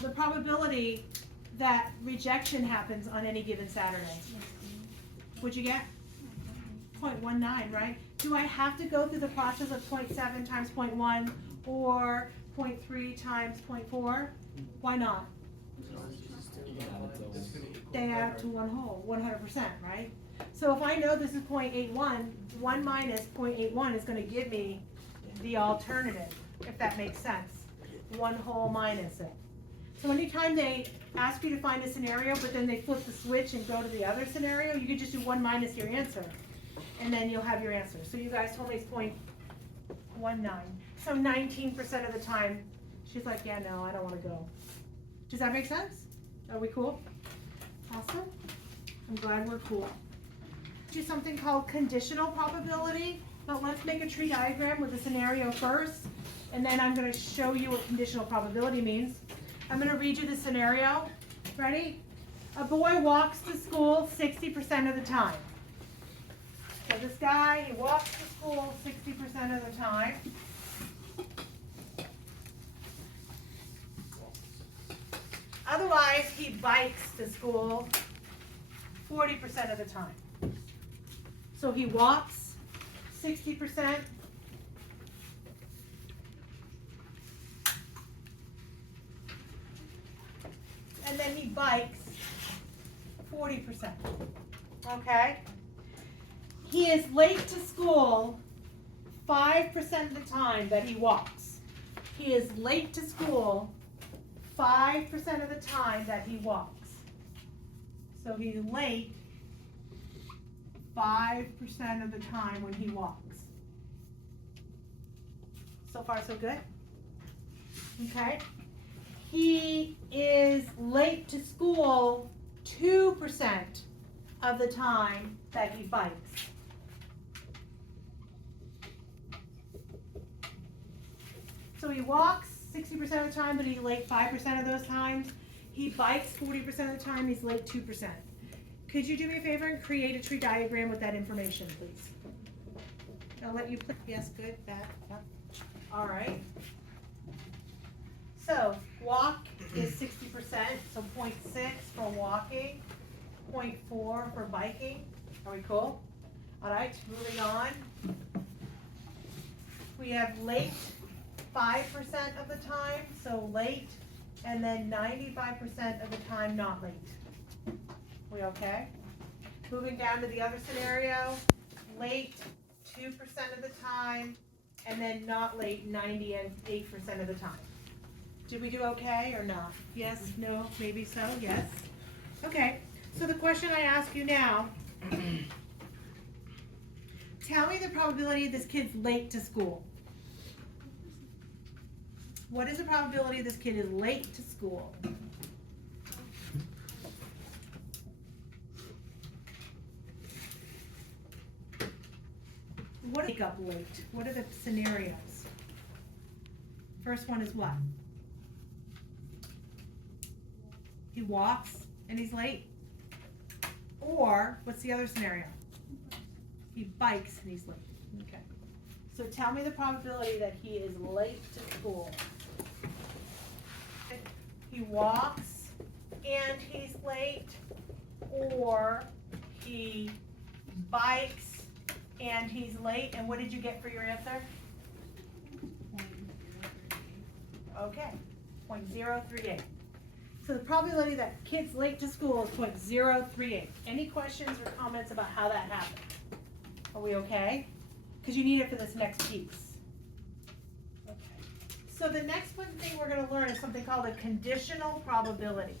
the probability that rejection happens on any given Saturday? What'd you get? 0.19, right? Do I have to go through the process of 0.7 times 0.1 or 0.3 times 0.4? Why not? They add to one whole, 100%, right? So if I know this is 0.81, 1 minus 0.81 is going to give me the alternative, if that makes sense. 1 whole minus it. So anytime they ask you to find a scenario, but then they flip the switch and go to the other scenario, you could just do 1 minus your answer, and then you'll have your answer. So you guys told me it's 0.19. So 19% of the time, she's like, yeah, no, I don't want to go. Does that make sense? Are we cool? Awesome. I'm glad we're cool. Do something called conditional probability, but let's make a tree diagram with a scenario first, and then I'm going to show you what conditional probability means. I'm going to read you the scenario. Ready? A boy walks to school 60% of the time. So this guy, he walks to school 60% of the time. Otherwise, he bikes to school 40% of the time. So he walks 60%. And then he bikes 40%. Okay? He is late to school 5% of the time that he walks. He is late to school 5% of the time that he walks. So he's late 5% of the time when he walks. So far, so good? Okay. He is late to school 2% of the time that he bikes. So he walks 60% of the time, but he's late 5% of those times. He bikes 40% of the time, he's late 2%. Could you do me a favor and create a tree diagram with that information, please? I'll let you put, yes, good, bad, yeah. All right. So walk is 60%, so 0.6 for walking, 0.4 for biking. Are we cool? All right, moving on. We have late 5% of the time, so late, and then 95% of the time not late. We okay? Moving down to the other scenario, late 2% of the time, and then not late 98% of the time. Did we do okay or not? Yes, no, maybe so, yes. Okay, so the question I ask you now, tell me the probability this kid's late to school. What is the probability this kid is late to school? What is wake up late? What are the scenarios? First one is what? He walks and he's late. Or what's the other scenario? He bikes and he's late. Okay. So tell me the probability that he is late to school. He walks and he's late, or he bikes and he's late. And what did you get for your answer? Okay, 0.038. So the probability that kid's late to school is 0.038. Any questions or comments about how that happened? Are we okay? Because you need it for this next piece. Okay. So the next one thing we're going to learn is something called a conditional probability.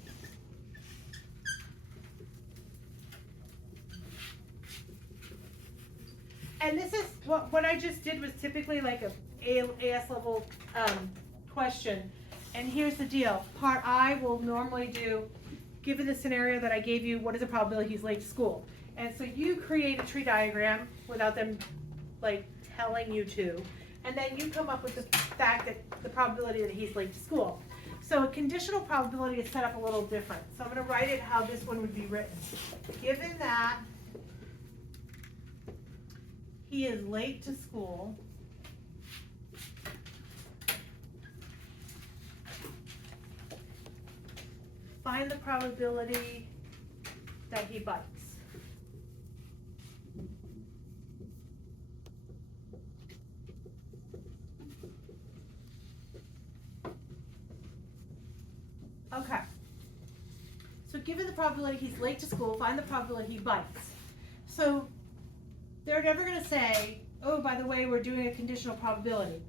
And this is what I just did was typically like a AS level question. And here's the deal. Part I will normally do, given the scenario that I gave you, what is the probability he's late to school? And so you create a tree diagram without them like telling you to, and then you come up with the fact that the probability that he's late to school. So a conditional probability is set up a little different. So I'm going to write it how this one would be written. Given that he is late to school, find the probability that he bites. Okay. So given the probability he's late to school, find the probability he bites. So they're never going to say, oh, by the way, we're doing a conditional probability.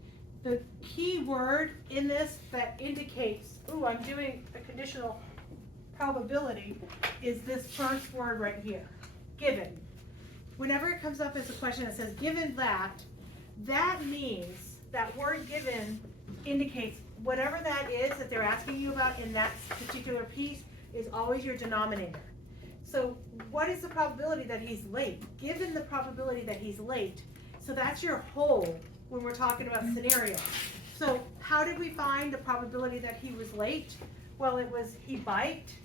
The key word in this that indicates, oh, I'm doing a conditional probability is this first word right here, given. Whenever it comes up as a question that says given that, that means that word given indicates whatever that is that they're asking you about in that particular piece is always your denominator. So what is the probability that he's late? Given the probability that he's late, so that's your whole when we're talking about scenarios. So how did we find the probability that he was late? Well, it was he biked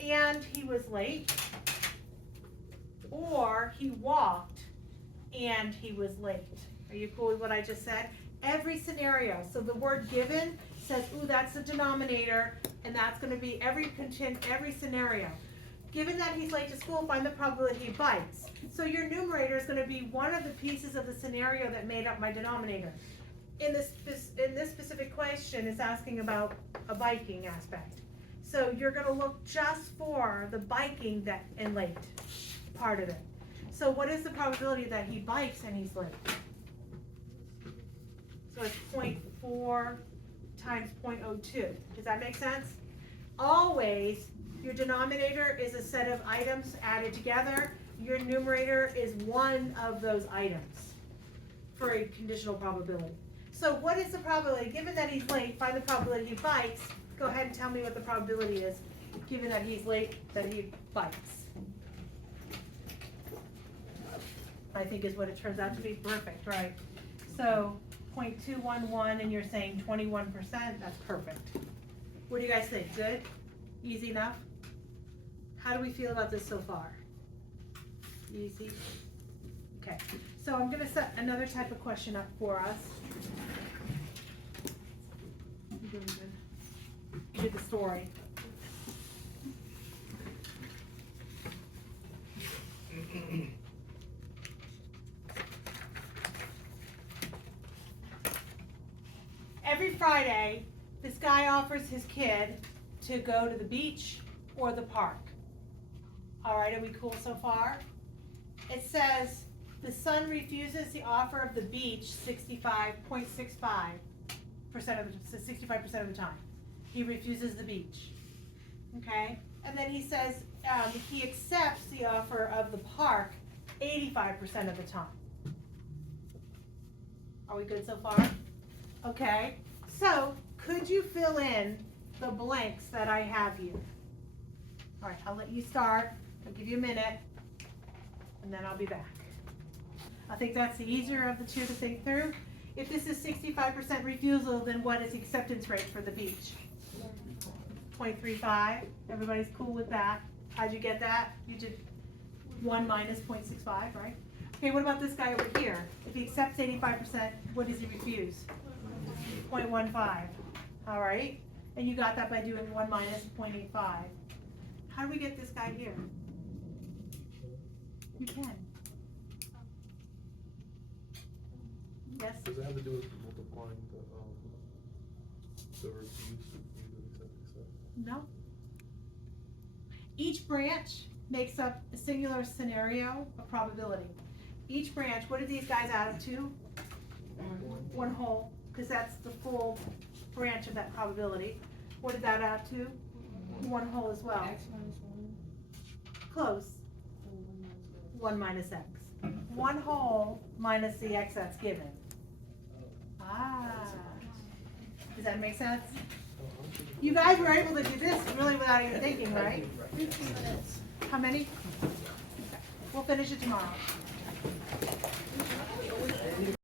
and he was late, or he walked and he was late. Are you cool with what I just said? Every scenario. So the word given says, ooh, that's the denominator, and that's going to be every scenario. Given that he's late to school, find the probability he bites. So your numerator is going to be one of the pieces of the scenario that made up my denominator. In this specific question, it's asking about a biking aspect. So you're going to look just for the biking that and late part of it. So what is the probability that he bikes and he's late? So it's 0.4 times 0.02. Does that make sense? Always, your denominator is a set of items added together. Your numerator is one of those items for a conditional probability. So what is the probability? Given that he's late, find the probability he bites. Go ahead and tell me what the probability is, given that he's late, that he bites. I think is what it turns out to be. Perfect, right? So 0.211 and you're saying 21%, that's perfect. What do you guys think? Good? Easy enough? How do we feel about this so far? Easy? Okay, so I'm going to set another type of question up for us. Do the story. Every Friday, this guy offers his kid to go to the beach or the park. All right, are we cool so far? It says the son refuses the offer of the beach 65.65% of the time. He refuses the beach. Okay, and then he says he accepts the offer of the park 85% of the time. Are we good so far? Okay, so could you fill in the blanks that I have here? All right, I'll let you start. I'll give you a minute, and then I'll be back. I think that's the easier of the two to think through. If this is 65% refusal, then what is the acceptance rate for the beach? 0.35. Everybody's cool with that? How'd you get that? You did 1 minus 0.65, right? Okay, what about this guy over here? If he accepts 85%, what does he refuse? 0.15. All right? And you got that by doing 1 minus 0.85. How do we get this guy here? You can. Yes? Does it have to do with multiplying the refuse? No. Each branch makes up a singular scenario of probability. Each branch, what do these guys add up to? One whole, because that's the full branch of that probability. What did that add to? One whole as well. X minus 1. Close. 1 minus x. One whole minus the x that's given. Ah. Does that make sense? You guys were able to do this really without even thinking, right? 15 minutes. How many? We'll finish it tomorrow.